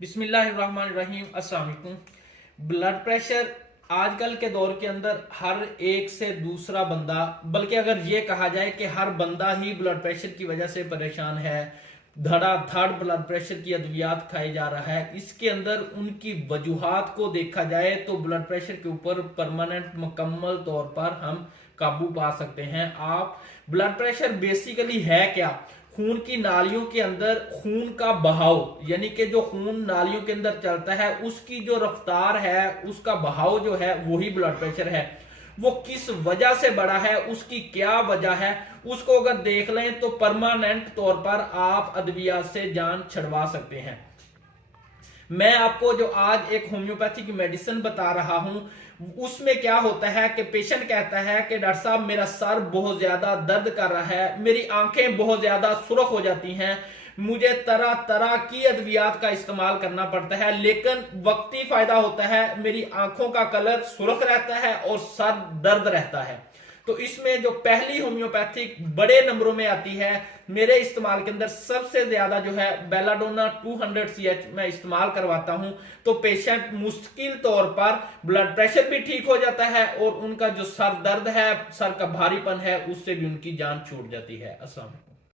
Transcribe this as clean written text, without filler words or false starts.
बिस्मिल्लाहिर्रहमानिर्रहीम। अस्सलाम वालेकुम। ब्लड प्रेशर आजकल के दौर के अंदर हर एक से दूसरा बंदा, बल्कि अगर ये कहा जाए कि हर बंदा ही ब्लड प्रेशर की वजह से परेशान है। धड़ाधड़ ब्लड प्रेशर की अद्वियात खाई जा रहा है। इसके अंदर उनकी वजूहात को देखा जाए तो ब्लड प्रेशर के ऊपर परमानेंट मुकम्मल तौर पर हम काबू पा सकते हैं। आप ब्लड प्रेशर बेसिकली है क्या? खून की नालियों के अंदर खून का बहाव, यानी कि जो खून नालियों के अंदर चलता है उसकी जो रफ्तार है, उसका बहाव जो है वही ब्लड प्रेशर है। वो किस वजह से बढ़ा है, उसकी क्या वजह है, उसको अगर देख लें तो परमानेंट तौर पर आप अद्वियात से जान छुड़वा सकते हैं। मैं आपको जो आज एक होम्योपैथी की मेडिसिन बता रहा हूं, उसमें क्या होता है कि पेशेंट कहता है कि डॉक्टर साहब मेरा सर बहुत ज्यादा दर्द कर रहा है, मेरी आंखें बहुत ज्यादा सुर्ख हो जाती हैं, मुझे तरह तरह की अद्वियात का इस्तेमाल करना पड़ता है, लेकिन वक्ती फायदा होता है, मेरी आंखों का कलर सुर्ख रहता है और सर दर्द रहता है। तो इसमें जो पहली होम्योपैथिक बड़े नंबरों में आती है, मेरे इस्तेमाल के अंदर सबसे ज्यादा जो है बेलाडोना 200 CH मैं इस्तेमाल करवाता हूं, तो पेशेंट मुश्किल तौर पर ब्लड प्रेशर भी ठीक हो जाता है और उनका जो सर दर्द है, सर का भारीपन है, उससे भी उनकी जान छूट जाती है। अस्सलाम।